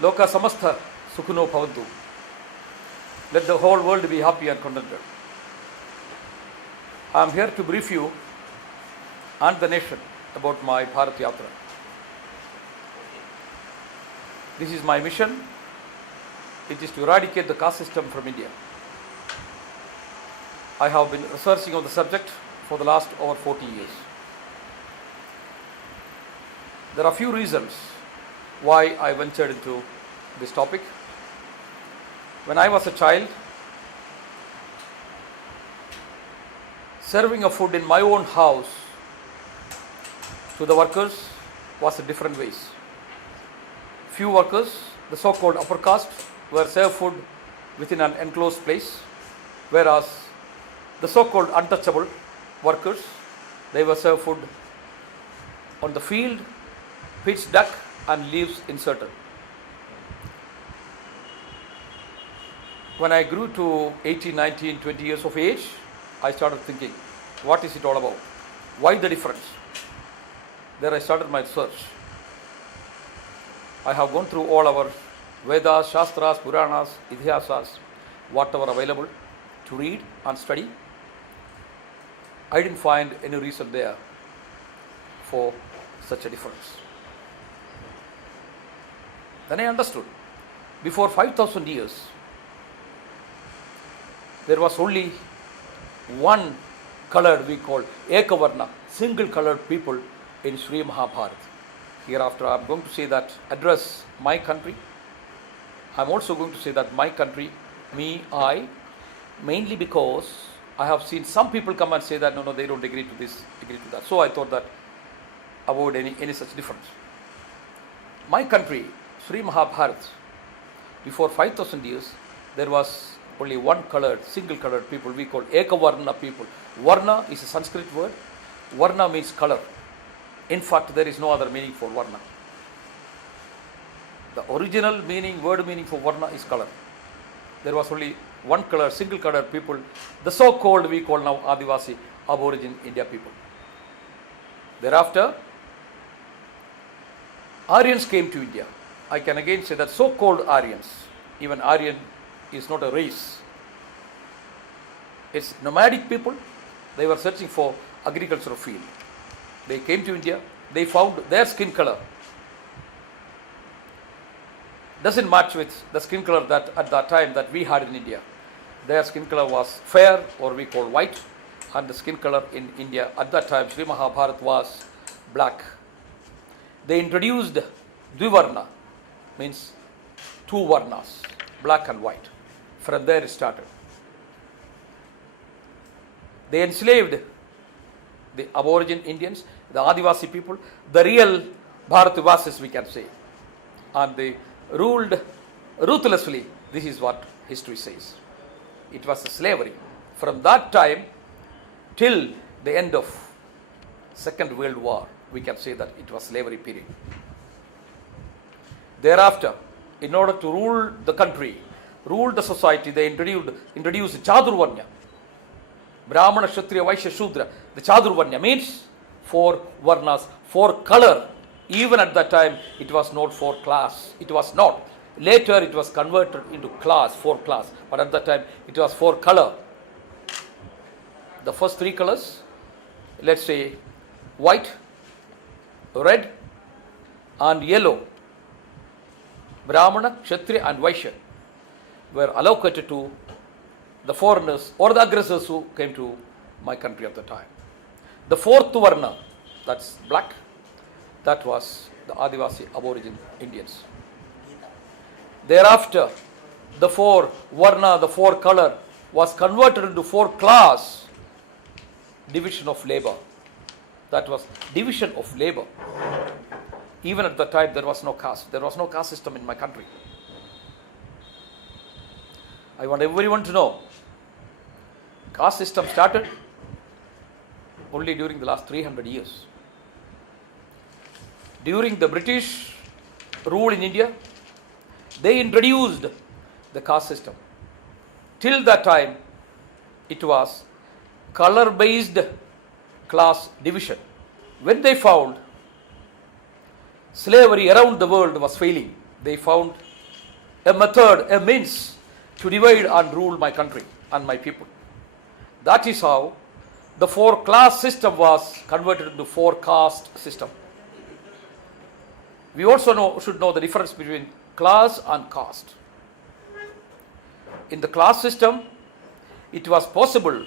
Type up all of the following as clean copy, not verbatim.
Loka samastha sukhuno bhavantu. Let the whole world be happy and contented. I am here to brief you and the nation about my Bharat Yatra. This is my mission. It is to eradicate the caste system from India. I have been researching on the subject for the last over 40 years. There are few reasons why I ventured into this topic. When I was a child, serving of food in my own house to the workers was in different ways. Few workers, the so-called upper caste, were served food within an enclosed place, whereas the so-called untouchable workers, they were served food on the field, pitch dark and leaves inserted. When I grew to 18, 19, 20 years of age, I started thinking, what is it all about? Why the difference? There I started my search. I have gone through all our Vedas, Shastras, Puranas, Itihasas, whatever available to read and study. I didn't find any reason there for such a difference. Then I understood. Before 5,000 years, there was only one colored, we call Ekavarna, single colored people in Sri Mahabharata. Hereafter I am going to say that, address my country. I am also going to say that my country, me, I, mainly because I have seen some people come and say that no, they don't agree to this, agree to that. So I thought that avoid any such difference. My country, Sri Mahabharata, before 5,000 years, there was only one colored, single colored people we call Ekavarna people. Varna is a Sanskrit word. Varna means color. In fact, there is no other meaning for Varna. The original meaning, word meaning for Varna is color. There was only one color, single colored people, the so-called we call now Adivasi, Aborigine India people. Thereafter, Aryans came to India. I can again say that so-called Aryans, even Aryan is not a race. It's nomadic people. They were searching for agricultural field. They came to India. They found their skin color doesn't match with the skin color that at that time that we had in India. Their skin color was fair, or we call white, and the skin color in India at that time, Sri Mahabharata, was black. They introduced Dvivarna, means two varnas, black and white. From there it started. They enslaved the Aborigine Indians, the Adivasi people, the real Bharativasis we can say, and they ruled ruthlessly. This is what history says. It was a slavery. From that time till the end of Second World War, we can say that it was slavery period. Thereafter, in order to rule the country, rule the society, they introduced Chadurvanya. Brahmana, Kshatriya, Vaishya, Shudra. The Chadurvanya means four varnas, four color. Even at that time, it was not for class. It was not. Later, it was converted into class, four class. But at that time, it was four color. The first three colors, let's say white, red, and yellow. Brahmana, Kshatriya, and Vaishya were allocated to the foreigners or the aggressors who came to my country at the time. The fourth varna, that's black, that was the Adivasi Aborigine Indians. Thereafter, the four varna, the four color, was converted into four class, division of labor. That was division of labor. Even at the time, there was no caste. There was no caste system in my country. I want everyone to know, caste system started only during the last 300 years. During the British rule in India, they introduced the caste system. Till that time, it was color-based class division. When they found slavery around the world was failing, they found a method, a means to divide and rule my country and my people. That is how the four-class system was converted into four-caste system. We also should know the difference between class and caste. In the class system, it was possible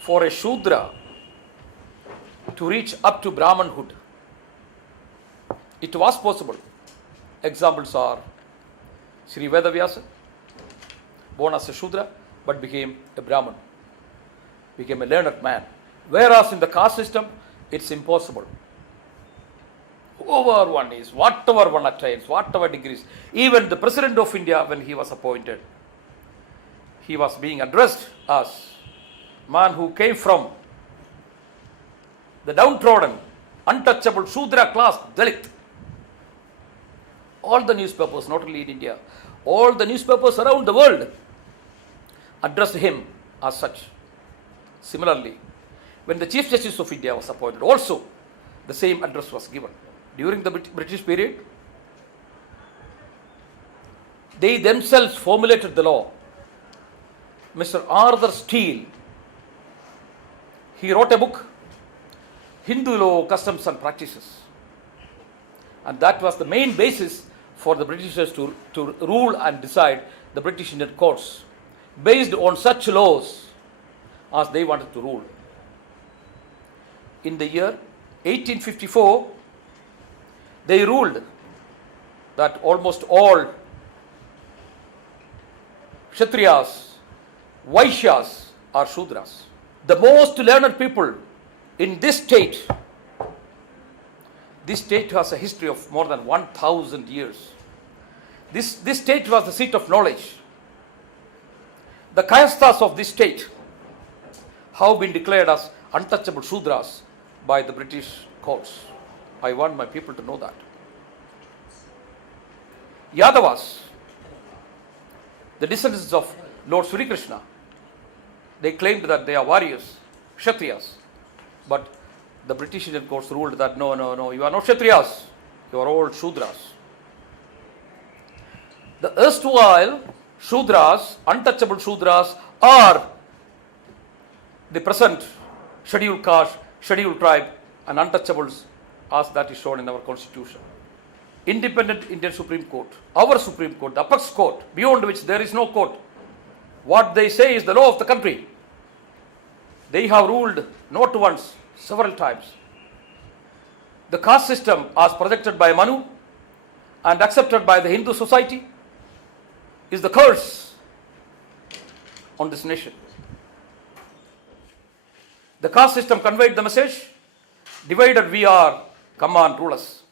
for a Shudra to reach up to Brahmanhood. It was possible. Examples are Sri Vedavyasa, born as a Shudra but became a Brahman, became a learned man. Whereas in the caste system, it's impossible. Whoever one is, whatever one attains, whatever degrees, even the President of India, when he was appointed, he was being addressed as man who came from the downtrodden, untouchable Shudra class, Dalit. All the newspapers, not only in India, all the newspapers around the world addressed him as such. Similarly, when the Chief Justice of India was appointed, also the same address was given. During the British period, they themselves formulated the law. Mr. Arthur Steele, he wrote a book, Hindu Law, Customs and Practices. And that was the main basis for the Britishers to rule and decide the British Indian courts based on such laws as they wanted to rule. In the year 1854, they ruled that almost all Kshatriyas, Vaishyas are Shudras. The most learned people in this state has a history of more than 1,000 years. This state was the seat of knowledge. The Kayasthas of this state have been declared as untouchable Shudras by the British courts. I want my people to know that. Yadavas, the descendants of Lord Sri Krishna, they claimed that they are warriors, Kshatriyas. But the British Indian courts ruled that no, you are not Kshatriyas, you are all Shudras. The erstwhile Shudras, untouchable Shudras, are the present scheduled caste, scheduled tribe, and untouchables as that is shown in our constitution. Independent Indian Supreme Court, our Supreme Court, the apex court, beyond which there is no court. What they say is the law of the country. They have ruled not once, several times. The caste system, as projected by Manu and accepted by the Hindu society, is the curse on this nation. The caste system conveyed the message, divided we are, come on, rule us.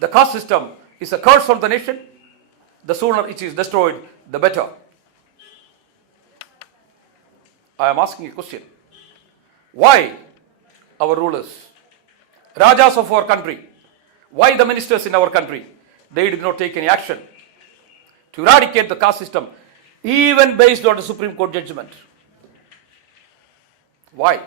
The caste system is a curse on the nation. The sooner it is destroyed, the better. I am asking a question. Why our rulers, Rajas of our country, why the ministers in our country, they did not take any action to eradicate the caste system, even based on the Supreme Court judgment? Why?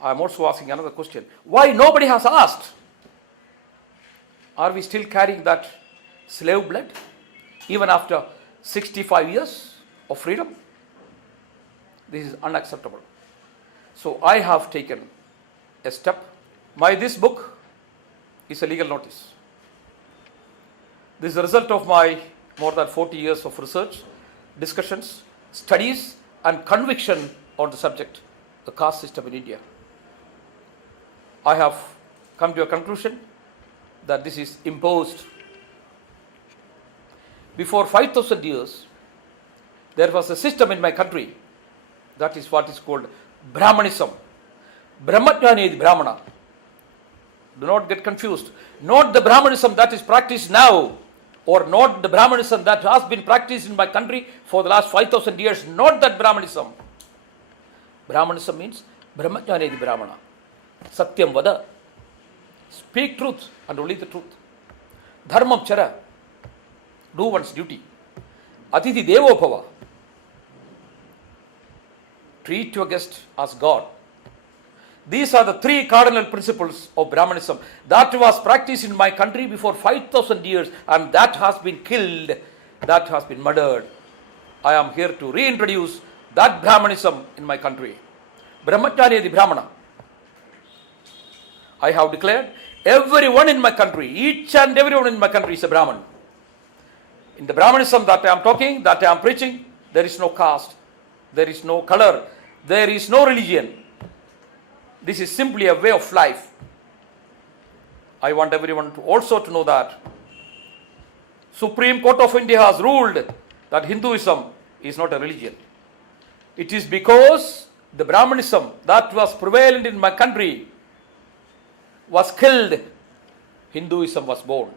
I am also asking another question. Why nobody has asked? Are we still carrying that slave blood even after 65 years of freedom? This is unacceptable. So I have taken a step. This book is a legal notice. This is the result of my more than 40 years of research, discussions, studies, and conviction on the subject, the caste system in India. I have come to a conclusion that this is imposed. Before 5,000 years, there was a system in my country that is what is called Brahmanism. Brahmajnani is Brahmana. Do not get confused. Not the Brahmanism that is practiced now, or not the Brahmanism that has been practiced in my country for the last 5,000 years. Not that Brahmanism. Brahmanism means Brahmajnani is Brahmana. Satyam vada. Speak truth and only the truth. Dharmam chara. Do one's duty. Atithi devo bhava. Treat your guest as God. These are the three cardinal principles of Brahmanism that was practiced in my country before 5,000 years, and that has been killed, that has been murdered. I am here to reintroduce that Brahmanism in my country. Brahmacharya the Brahmana. I have declared everyone in my country, each and everyone in my country is a Brahman. In the Brahmanism that I am talking, that I am preaching, there is no caste, there is no color, there is no religion. This is simply a way of life. I want everyone to also to know that Supreme Court of India has ruled that Hinduism is not a religion. It is because the Brahmanism that was prevalent in my country was killed, Hinduism was born.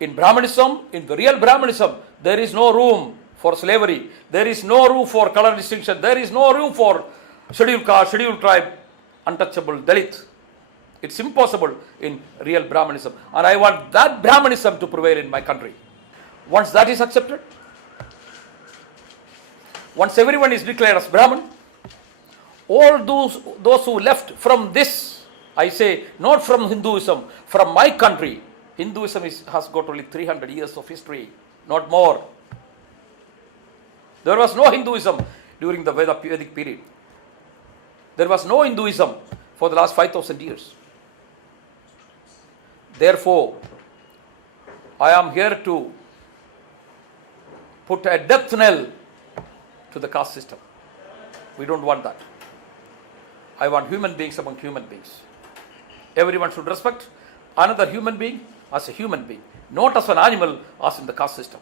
In Brahmanism, in the real Brahmanism, there is no room for slavery. There is no room for color distinction. There is no room for scheduled caste, scheduled tribe, untouchable, Dalit. It's impossible in real Brahmanism. And I want that Brahmanism to prevail in my country. Once that is accepted, once everyone is declared as Brahman, all those who left from this, I say, not from Hinduism, from my country. Hinduism has got only 300 years of history, not more. There was no Hinduism during the Vedic period. There was no Hinduism for the last 5,000 years. Therefore, I am here to put a death knell to the caste system. We don't want that. I want human beings among human beings. Everyone should respect another human being as a human being, not as an animal as in the caste system.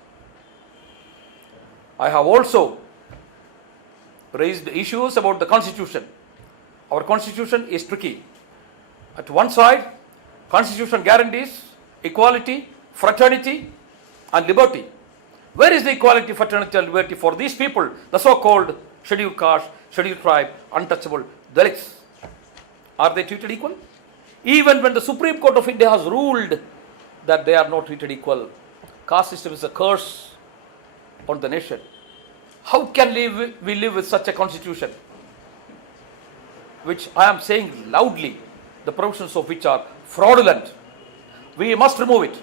I have also raised issues about the constitution. Our constitution is tricky. At one side, constitution guarantees equality, fraternity and liberty. Where is the equality, fraternity and liberty for these people, the so-called scheduled caste, scheduled tribe, untouchable, Dalits? Are they treated equal? Even when the Supreme Court of India has ruled that they are not treated equal, caste system is a curse on the nation. How can we live with such a constitution, which I am saying loudly, the provisions of which are fraudulent? We must remove it.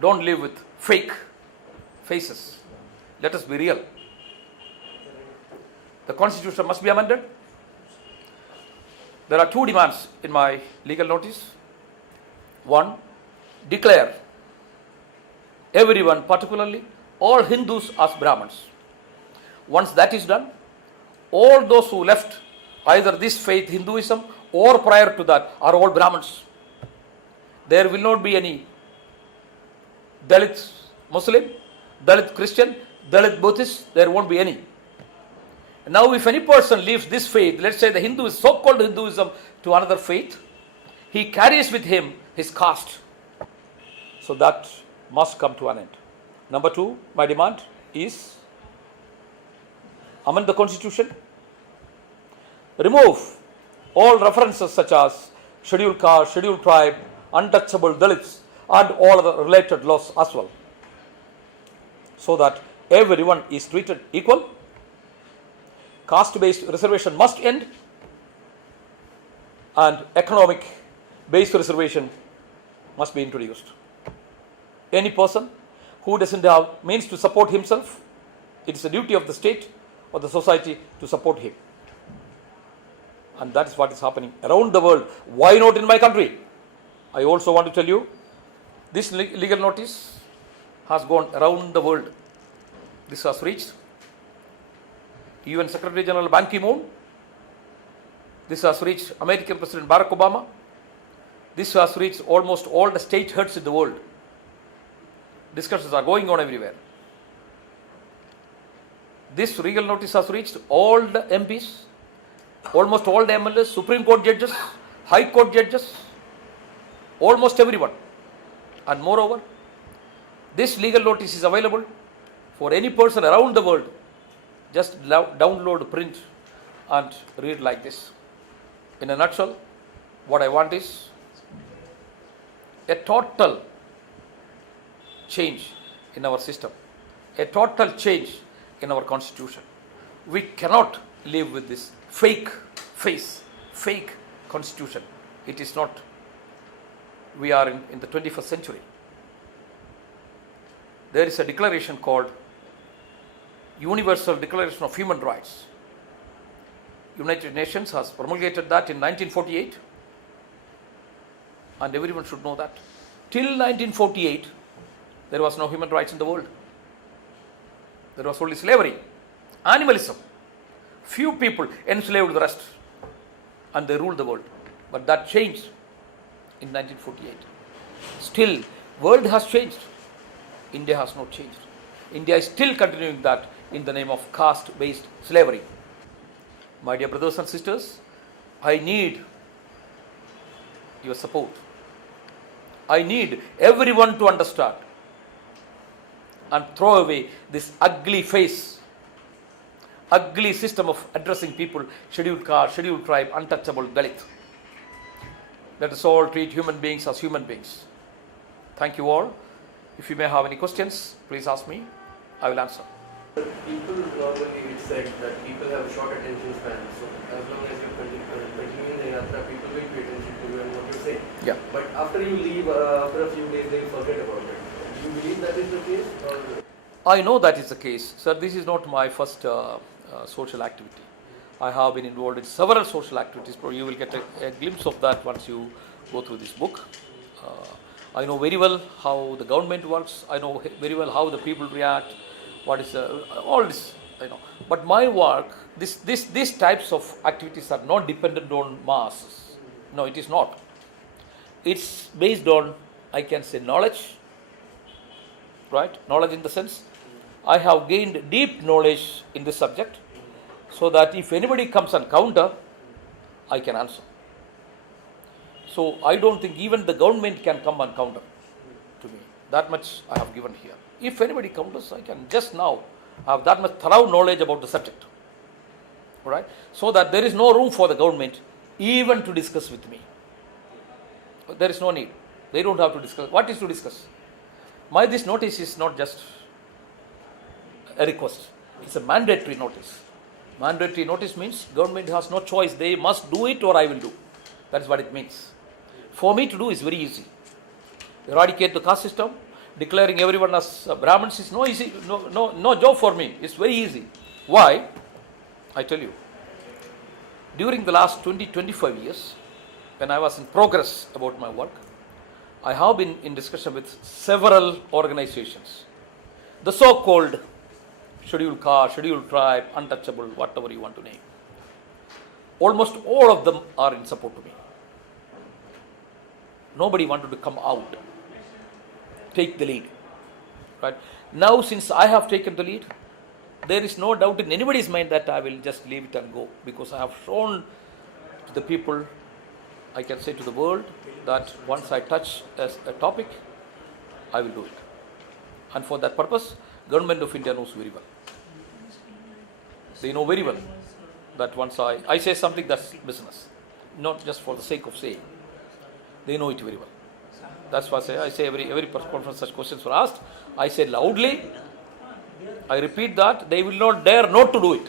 Don't live with fake faces. Let us be real. The constitution must be amended. There are two demands in my legal notice. One, declare everyone, particularly all Hindus, as Brahmins. Once that is done, all those who left either this faith, Hinduism, or prior to that, are all Brahmins. There will not be any Dalit Muslim, Dalit Christian, Dalit Buddhist. There won't be any. Now, if any person leaves this faith, let's say the Hindu, so-called Hinduism, to another faith, he carries with him his caste. So that must come to an end. Number two, my demand is amend the constitution, remove all references such as scheduled caste, scheduled tribe, untouchable Dalits, and all other related laws as well, so that everyone is treated equal. Caste-based reservation must end, and economic-based reservation must be introduced. Any person who doesn't have means to support himself, it is a duty of the state or the society to support him. And that is what is happening around the world. Why not in my country? I also want to tell you, this legal notice has gone around the world. This has reached UN Secretary General Ban Ki-moon. This has reached American President Barack Obama. This has reached almost all the state heads in the world. Discussions are going on everywhere. This legal notice has reached all the MPs, almost all the MLAs, Supreme Court judges, High Court judges, almost everyone. And moreover, this legal notice is available for any person around the world. Just download, print and read like this. In a nutshell, what I want is a total change in our system, a total change in our constitution. We cannot live with this fake face, fake constitution. It is not. We are in the 21st century. There is a declaration called Universal Declaration of Human Rights. United Nations has promulgated that in 1948, and everyone should know that. Till 1948, there was no human rights in the world. There was only slavery, animalism. Few people enslaved the rest, and they ruled the world. But that changed in 1948. Still, world has changed. India has not changed. India is still continuing that in the name of caste-based slavery. My dear brothers and sisters, I need your support. I need everyone to understand and throw away this ugly face, ugly system of addressing people, scheduled caste, scheduled tribe, untouchable, Dalit. Let us all treat human beings as human beings. Thank you all. If you may have any questions, please ask me. I will answer. People normally, it's said that people have short attention span. So as long as you continue in the yatra, people will pay attention to you and what you say. Yeah. But after you leave, after a few days, they forget about it. Do you believe that is the case? Or? I know that is the case. Sir, this is not my first social activity. I have been involved in several social activities. You will get a glimpse of that once you go through this book. I know very well how the government works. I know very well how the people react. What is all this, I know. But my work, these types of activities are not dependent on masses. No, it is not. It's based on, I can say, knowledge. Right? Knowledge in the sense, I have gained deep knowledge in this subject, so that if anybody comes and counter, I can answer. So I don't think even the government can come and counter to me. That much I have given here. If anybody counters, I can just now have that much thorough knowledge about the subject. Alright? So that there is no room for the government even to discuss with me. There is no need. They don't have to discuss. What is to discuss? This notice is not just a request. It's a mandatory notice. Mandatory notice means government has no choice. They must do it or I will do. That is what it means. For me to do is very easy. Eradicate the caste system, declaring everyone as Brahmins is no job for me. It's very easy. Why? I tell you. During the last 20-25 years, when I was in progress about my work, I have been in discussion with several organizations. The so-called scheduled caste, scheduled tribe, untouchable, whatever you want to name. Almost all of them are in support to me. Nobody wanted to come out, take the lead. Right? Now, since I have taken the lead, there is no doubt in anybody's mind that I will just leave it and go, because I have shown to the people, I can say to the world, that once I touch a topic, I will do it. And for that purpose, Government of India knows very well. They know very well that once I say something, that's business, not just for the sake of saying. They know it very well. That's why I say every press conference such questions were asked. I say loudly, I repeat that, they will not dare not to do it.